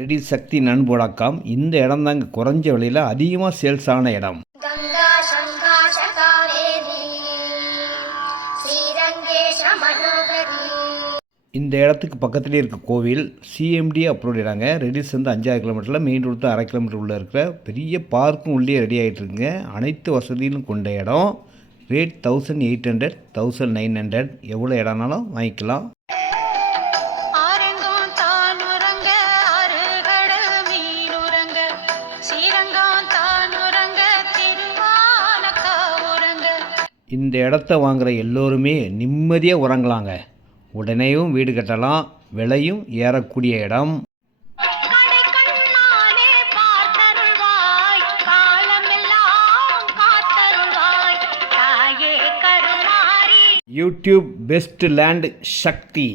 Ready சக்தி நண்போடாக்காம். இந்த இடம் தாங்க குறைஞ்ச விலையில் அதிகமாக சேல்ஸ் ஆன இடம். கங்கா சங்கா சகாவேரி ஸ்ரீரங்கேஷ மனோகரி. இந்த இடத்துக்கு பக்கத்துலேயே இருக்க கோவில் சிஎம்டி அப்ரூவ் இடாங்க. ரெடிஸ் வந்து 5-6 கிலோமீட்டரில், மெயின் ரோடு 1/2 கிலோமீட்டர் உள்ளே இருக்கிற பெரிய பார்க்கும் உள்ளே ரெடி ஆகிட்டு இருக்குங்க. அனைத்து வசதியிலும் கொண்ட இடம். ரேட் 1800, 1900. எவ்வளோ இடம்னாலும் வாங்கிக்கலாம். இந்த இடத்த வாங்குகிற எல்லோருமே நிம்மதியாக உறங்கலாங்க. உடனேயும் வீடு கட்டலாம். விலையும் ஏறக்கூடிய இடம். யூடியூப் பெஸ்ட் லேண்ட் சக்தி.